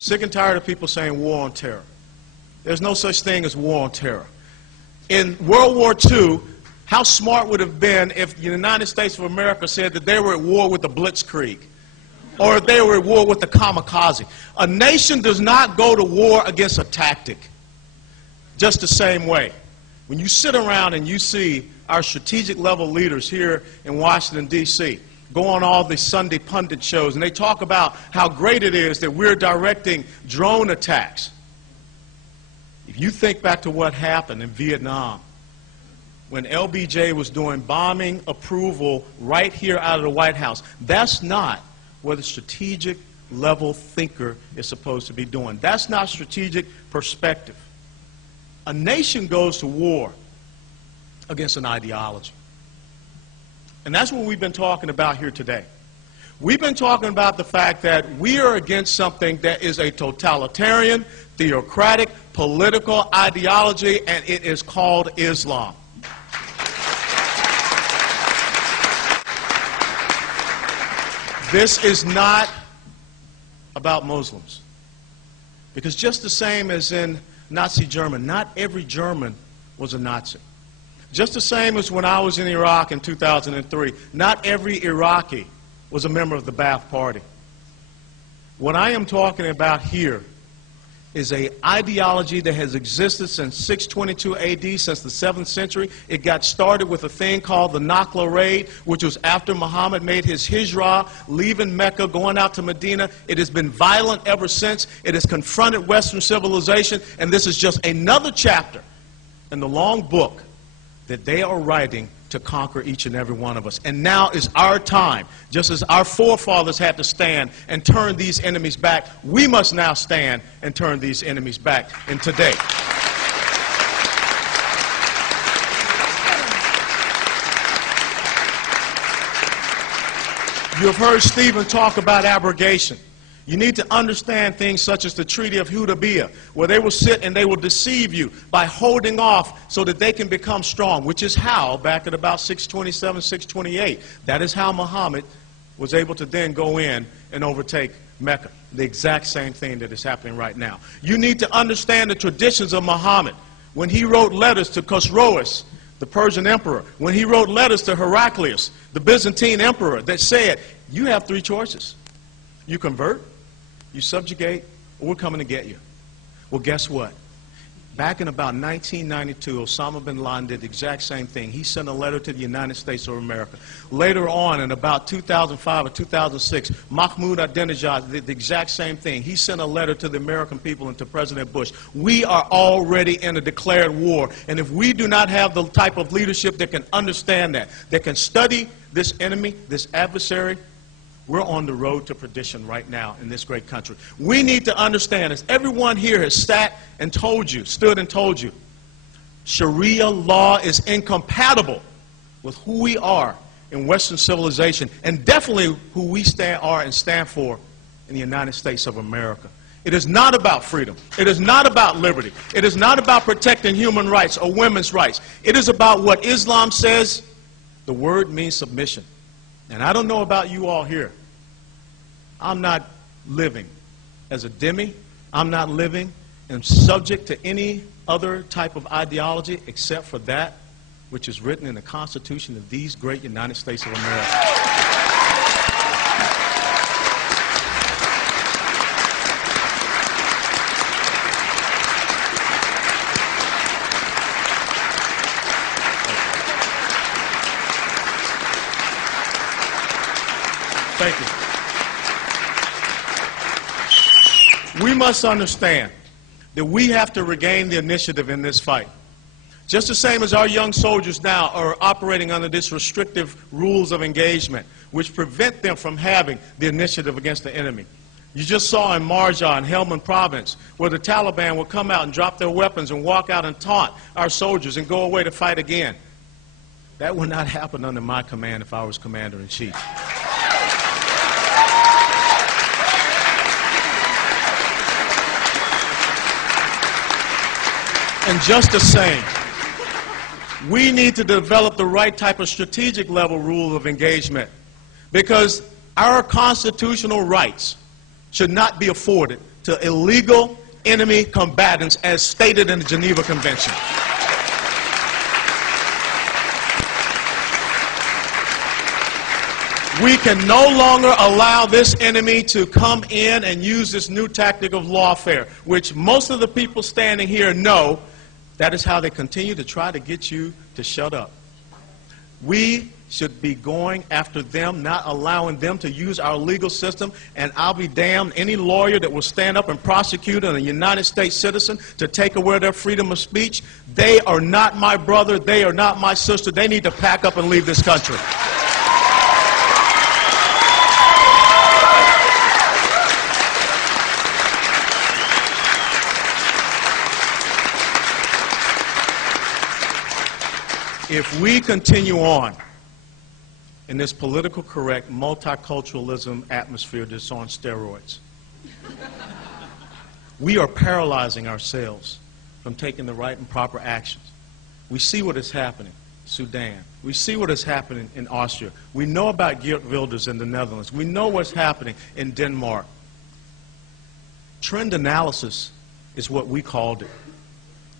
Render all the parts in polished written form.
Sick and tired of people saying war on terror. There's no such thing as war on terror. In World War II, how smart would it have been if the United States of America said that they were at war with the Blitzkrieg, or they were at war with the kamikaze? A nation does not go to war against a tactic. Just the same way. When you sit around and you see our strategic level leaders here in Washington, D.C., go on all these Sunday pundit shows, and they talk about how great it is that we're directing drone attacks. If you think back to what happened in Vietnam, when LBJ was doing bombing approval right here out of the White House, that's not what a strategic level thinker is supposed to be doing. That's not strategic perspective. A nation goes to war against an ideology. And that's what we've been talking about here today. We've been talking about the fact that we are against something that is a totalitarian, theocratic, political ideology, and it is called Islam. This is not about Muslims. Because just the same as in Nazi Germany, not every German was a Nazi. Just the same as when I was in Iraq in 2003, not every Iraqi was a member of the Ba'ath Party. What I am talking about here is an ideology that has existed since 622 AD, since the 7th century. It got started with a thing called the Nakla Raid, which was after Muhammad made his hijrah, leaving Mecca, going out to Medina. It has been violent ever since. It has confronted Western civilization, and this is just another chapter in the long book that they are writing to conquer each and every one of us. And now is our time. Just as our forefathers had to stand and turn these enemies back, we must now stand and turn these enemies back in today. You have heard Stephen talk about abrogation. You need to understand things such as the Treaty of Hudaybiyah, where they will sit and they will deceive you by holding off so that they can become strong, which is how, back at about 627, 628, that is how Muhammad was able to then go in and overtake Mecca. The exact same thing that is happening right now. You need to understand the traditions of Muhammad. When he wrote letters to Khosroes, the Persian emperor, when he wrote letters to Heraclius, the Byzantine emperor, that said, you have three choices. You convert, you subjugate, or we're coming to get you. Well, guess what? Back in about 1992, Osama bin Laden did the exact same thing. He sent a letter to the United States of America. Later on, in about 2005 or 2006, Mahmoud Ahmadinejad did the exact same thing. He sent a letter to the American people and to President Bush. We are already in a declared war, and if we do not have the type of leadership that can understand that can study this enemy, this adversary, we're on the road to perdition right now in this great country. We need to understand, as everyone here has sat and told you, stood and told you, Sharia law is incompatible with who we are in Western civilization, and definitely who we stand for in the United States of America. It is not about freedom. It is not about liberty. It is not about protecting human rights or women's rights. It is about what Islam says. The word means submission. And I don't know about you all here. I'm not living as a dhimmi. I'm not living and subject to any other type of ideology except for that which is written in the Constitution of these great United States of America. Thank you. We must understand that we have to regain the initiative in this fight. Just the same as our young soldiers now are operating under this restrictive rules of engagement, which prevent them from having the initiative against the enemy. You just saw in Marja in Helmand province where the Taliban would come out and drop their weapons and walk out and taunt our soldiers and go away to fight again. That would not happen under my command if I was commander-in-chief. And just the same, we need to develop the right type of strategic level rule of engagement, because our constitutional rights should not be afforded to illegal enemy combatants as stated in the Geneva Convention. We can no longer allow this enemy to come in and use this new tactic of lawfare, which most of the people standing here know that is how they continue to try to get you to shut up. We should be going after them, not allowing them to use our legal system, and I'll be damned any lawyer that will stand up and prosecute a United States citizen to take away their freedom of speech. They are not my brother. They are not my sister. They need to pack up and leave this country. If we continue on in this political correct multiculturalism atmosphere that's on steroids, we are paralyzing ourselves from taking the right and proper actions. We see what is happening in Sudan. We see what is happening in Austria. We know about Geert Wilders in the Netherlands. We know what's happening in Denmark. Trend analysis is what we called it.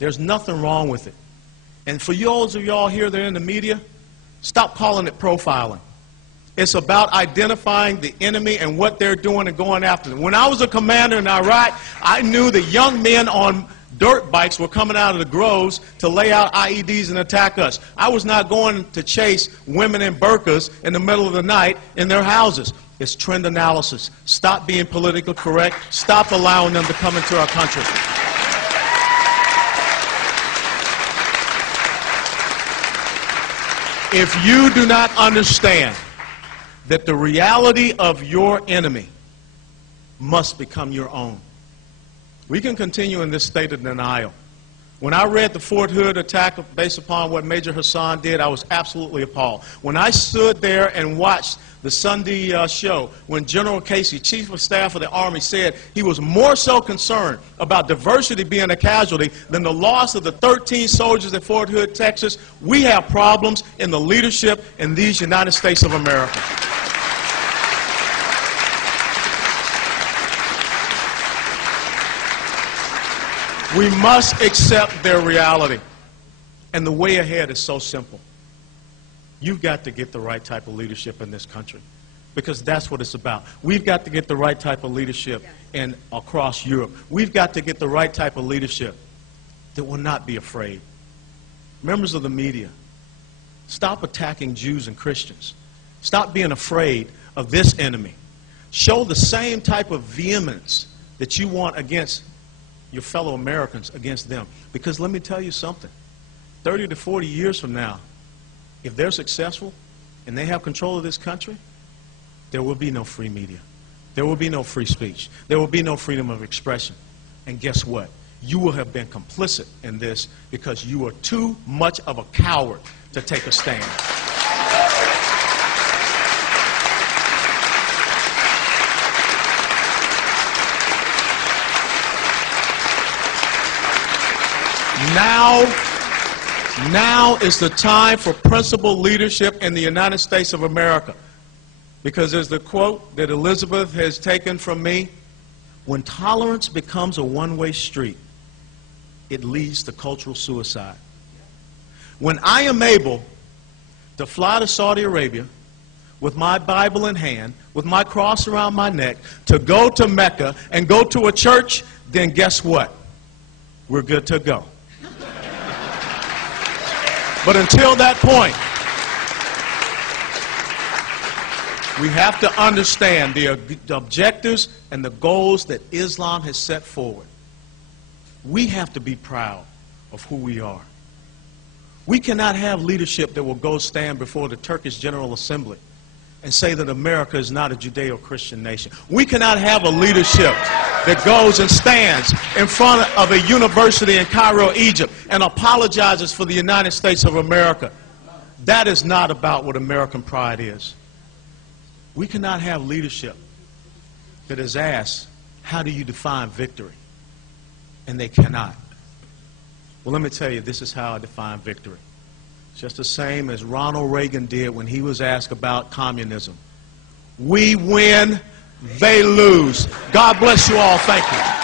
There's nothing wrong with it. And for those of y'all here that are in the media, stop calling it profiling. It's about identifying the enemy and what they're doing and going after them. When I was a commander in Iraq, I knew that young men on dirt bikes were coming out of the groves to lay out IEDs and attack us. I was not going to chase women in burqas in the middle of the night in their houses. It's trend analysis. Stop being politically correct. Stop allowing them to come into our country. If you do not understand that the reality of your enemy must become your own, we can continue in this state of denial. When I read the Fort Hood attack based upon what Major Hassan did, I was absolutely appalled. When I stood there and watched the Sunday show, when General Casey, Chief of Staff of the Army, said he was more so concerned about diversity being a casualty than the loss of the 13 soldiers at Fort Hood, Texas, we have problems in the leadership in these United States of America. We must accept their reality. And the way ahead is so simple. You've got to get the right type of leadership in this country, because that's what it's about. We've got to get the right type of leadership across Europe. We've got to get the right type of leadership that will not be afraid. Members of the media, stop attacking Jews and Christians. Stop being afraid of this enemy. Show the same type of vehemence that you want against your fellow Americans, against them. Because let me tell you something. 30 to 40 years from now, if they're successful and they have control of this country, there will be no free media. There will be no free speech. There will be no freedom of expression. And guess what? You will have been complicit in this because you are too much of a coward to take a stand. Now is the time for principled leadership in the United States of America. Because there's the quote that Elizabeth has taken from me: when tolerance becomes a one-way street, it leads to cultural suicide. When I am able to fly to Saudi Arabia with my Bible in hand, with my cross around my neck, to go to Mecca and go to a church, then guess what? We're good to go. But until that point, we have to understand the objectives and the goals that Islam has set forward. We have to be proud of who we are. We cannot have leadership that will go stand before the Turkish General Assembly and say that America is not a Judeo-Christian nation. We cannot have a leadership that goes and stands in front of a university in Cairo, Egypt, and apologizes for the United States of America. That is not about what American pride is. We cannot have leadership that is asked, how do you define victory? And they cannot. Well, let me tell you, this is how I define victory. It's just the same as Ronald Reagan did when he was asked about communism. We win they lose. God bless you all. Thank you.